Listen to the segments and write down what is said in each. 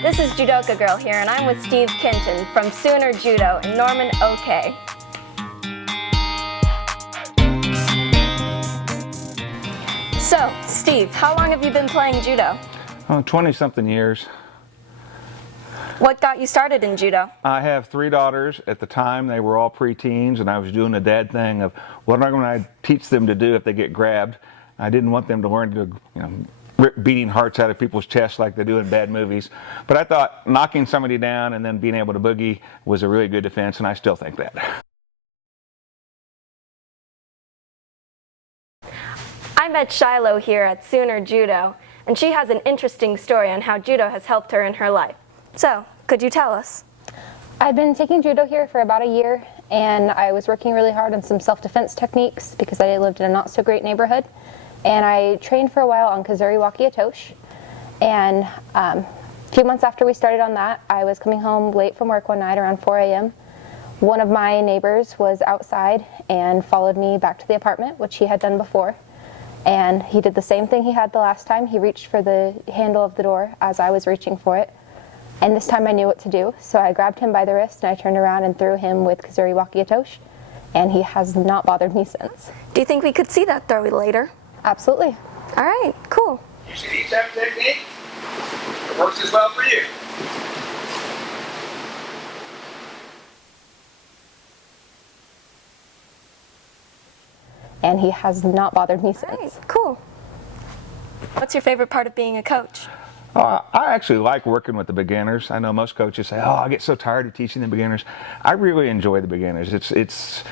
This is Judoka Girl here, and I'm with Steve Kenton from Sooner Judo in Norman, OK. So, Steve, how long have you been playing Judo? 20-something years. What got you started in Judo? I have 3 daughters. At the time, they were all preteens, and I was doing the dad thing of what am I going to teach them to do if they get grabbed. I didn't want them to learn to, rip beating hearts out of people's chests like they do in bad movies. But I thought knocking somebody down and then being able to boogie was a really good defense, and I still think that. I met Shiloh here at Sooner Judo, and she has an interesting story on how Judo has helped her in her life. So, could you tell us? I've been taking Judo here for about a year, and I was working really hard on some self-defense techniques because I lived in a not so great neighborhood. And I trained for a while on Kazuri-Waki Atocha. And a few months after we started on that, I was coming home late from work one night around 4 a.m. One of my neighbors was outside and followed me back to the apartment, which he had done before. And he did the same thing he had the last time. He reached for the handle of the door as I was reaching for it. And this time I knew what to do, so I grabbed him by the wrist and I turned around and threw him with Kazuri-Waki Atocha, and he has not bothered me since. Do you think we could see that throw later? Absolutely. All right, cool. You should each have a technique that works as well for you. And he has not bothered me since. All right, cool. What's your favorite part of being a coach? I actually like working with the beginners. I know most coaches say, oh, I get so tired of teaching the beginners. I really enjoy the beginners. It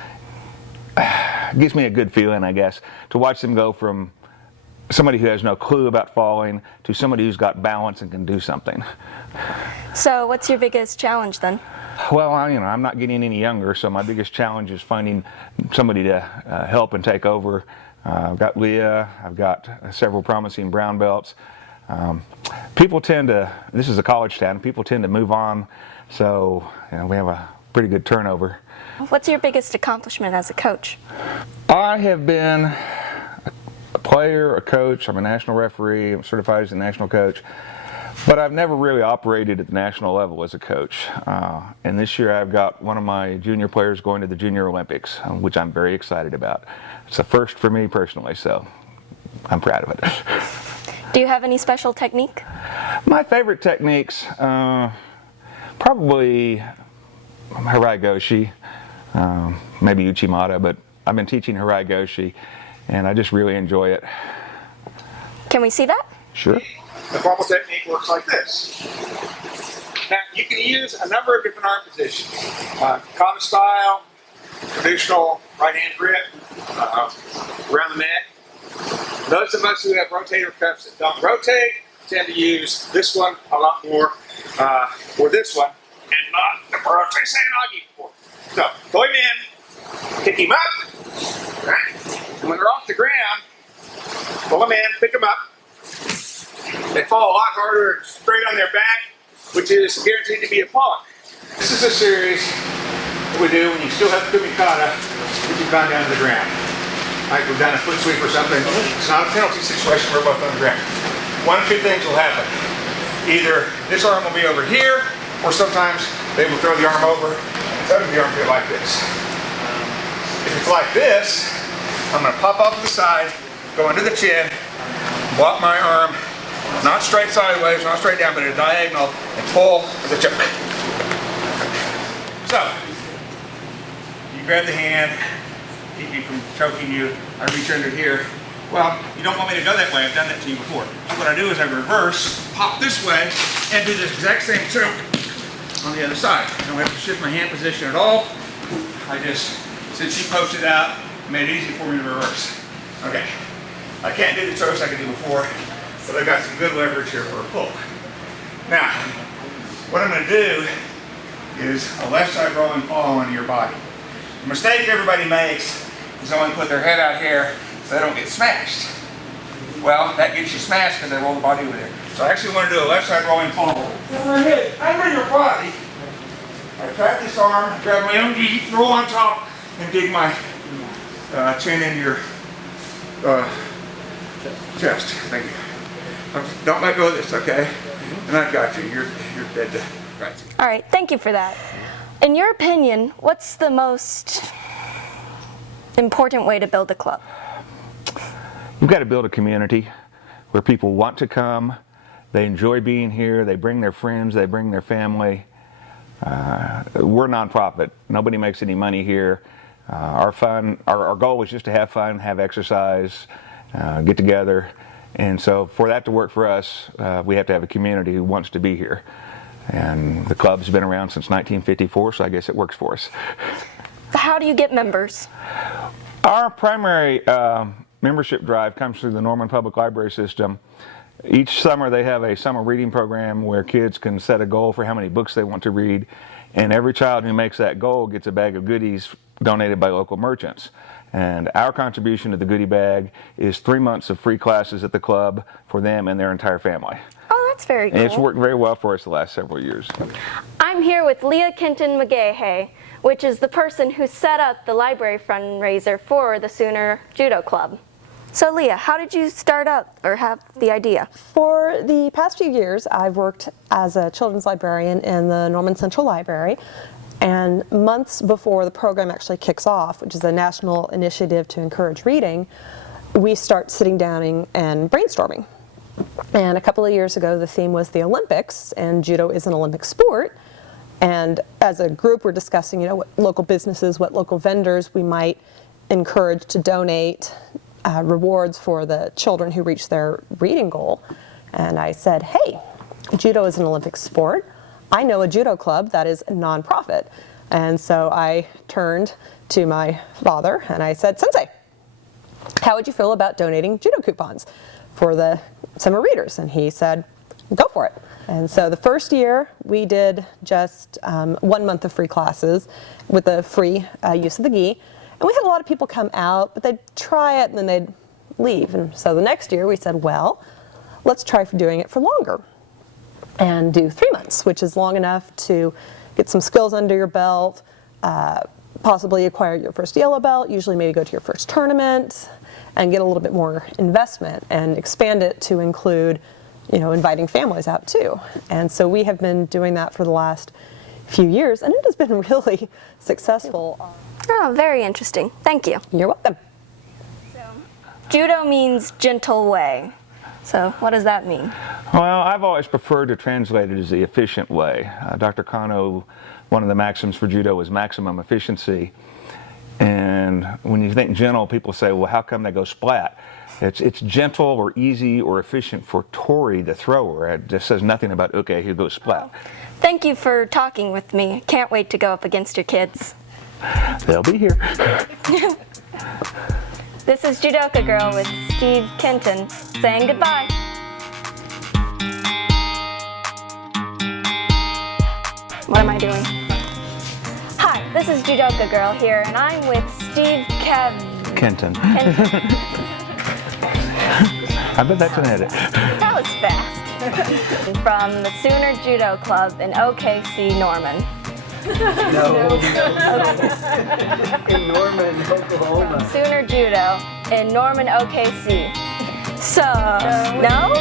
gives me a good feeling, I guess, to watch them go from somebody who has no clue about falling to somebody who's got balance and can do something. So what's your biggest challenge then? Well, I'm not getting any younger, so my biggest challenge is finding somebody to help and take over. I've got Leah, I've got several promising brown belts. People tend to, this is a college town, people tend to move on, so we have a pretty good turnover. What's your biggest accomplishment as a coach? I have been a player, a coach, I'm a national referee, I'm certified as a national coach, but I've never really operated at the national level as a coach. And this year I've got one of my junior players going to the Junior Olympics, which I'm very excited about. It's a first for me personally, so I'm proud of it. Do you have any special technique? My favorite techniques, probably Harai Goshi, maybe Uchimata, but I've been teaching Harai Goshi, and I just really enjoy it. Can we see that? Sure. The formal technique works like this. Now, you can use a number of different arm positions. Kata style, traditional right-hand grip, around the neck. Those of us who have rotator cuffs that don't rotate tend to use this one a lot more, or this one, and not the rotate Sanagi before. So, throw him in, pick him up, right? And when they're off the ground, pull them in, pick them up. They fall a lot harder straight on their back, which is guaranteed to be a pollock. This is a series that we do when you still have kumikata, put your gun down to the ground. Like we've done a foot sweep or something. It's not a penalty situation, we're both on the ground. One of two things will happen. Either this arm will be over here, or sometimes they will throw the arm over, and the other arm will be like this. If it's like this, I'm going to pop off to the side, go under the chin, block my arm, not straight sideways, not straight down, but at a diagonal, and pull for the choke. So, you grab the hand, keep me from choking you, I reach under here. Well, you don't want me to go that way, I've done that to you before. So what I do is I reverse, pop this way, and do the exact same choke on the other side. I don't have to shift my hand position at all. I just, since she posted out, made it easy for me to reverse. Okay, I can't do the chokes I could do before, but I've got some good leverage here for a pull. Now, what I'm going to do is a left side rolling follow into your body. The mistake everybody makes is only put their head out here so they don't get smashed. Well, that gets you smashed because they roll the body over there. So I actually want to do a left side rolling follow. My head under your body. I trap this arm, grab my own knee, roll on top, and dig my chin into your chest. Thank you. Don't let go of this, okay? And I've got you. You're dead to rights. All right, thank you for that. In your opinion, what's the most important way to build a club? You've got to build a community where people want to come, they enjoy being here, they bring their friends, they bring their family. We're nonprofit. Nobody makes any money here. Our goal is just to have fun, have exercise, get together. And so for that to work for us, we have to have a community who wants to be here. And the club's been around since 1954, so I guess it works for us. How do you get members? Our primary membership drive comes through the Norman Public Library system. Each summer they have a summer reading program where kids can set a goal for how many books they want to read, and every child who makes that goal gets a bag of goodies donated by local merchants. And our contribution to the goodie bag is 3 months of free classes at the club for them and their entire family. Oh, that's very cool. And it's worked very well for us the last several years. I'm here with Leah Kenton McGahey, which is the person who set up the library fundraiser for the Sooner Judo Club. So Leah, how did you start up or have the idea? For the past few years, I've worked as a children's librarian in the Norman Central Library. And months before the program actually kicks off, which is a national initiative to encourage reading, we start sitting down and brainstorming. And a couple of years ago, the theme was the Olympics, and judo is an Olympic sport. And as a group, we're discussing, what local businesses, what local vendors we might encourage to donate rewards for the children who reach their reading goal. And I said, hey, judo is an Olympic sport. I know a judo club that is a nonprofit. And so I turned to my father and I said, Sensei, how would you feel about donating judo coupons for the summer readers? And he said, go for it. And so the first year we did just 1 month of free classes with the free use of the gi. And we had a lot of people come out, but they'd try it and then they'd leave. And so the next year we said, well, let's try for doing it for longer and do 3 months, which is long enough to get some skills under your belt, possibly acquire your first yellow belt, usually maybe go to your first tournament, and get a little bit more investment and expand it to include, inviting families out too. And so we have been doing that for the last few years, and it has been really successful. Oh, very interesting. Thank you. You're welcome. Judo means gentle way. So what does that mean? Well, I've always preferred to translate it as the efficient way. Dr. Kano, one of the maxims for judo is maximum efficiency. And when you think gentle, people say, well, how come they go splat? It's gentle or easy or efficient for Tori, the thrower. It just says nothing about, okay, who goes splat. Thank you for talking with me. Can't wait to go up against your kids. They'll be here. This is Judoka Girl with Steve Kenton saying goodbye. What am I doing? Hi, this is Judoka Girl here, and I'm with Steve Kenton. Kenton. I bet that's an edit. That was fast. From the Sooner Judo Club in OKC, Norman. No. In Norman, Oklahoma. Sooner Judo in Norman, OKC. So, no?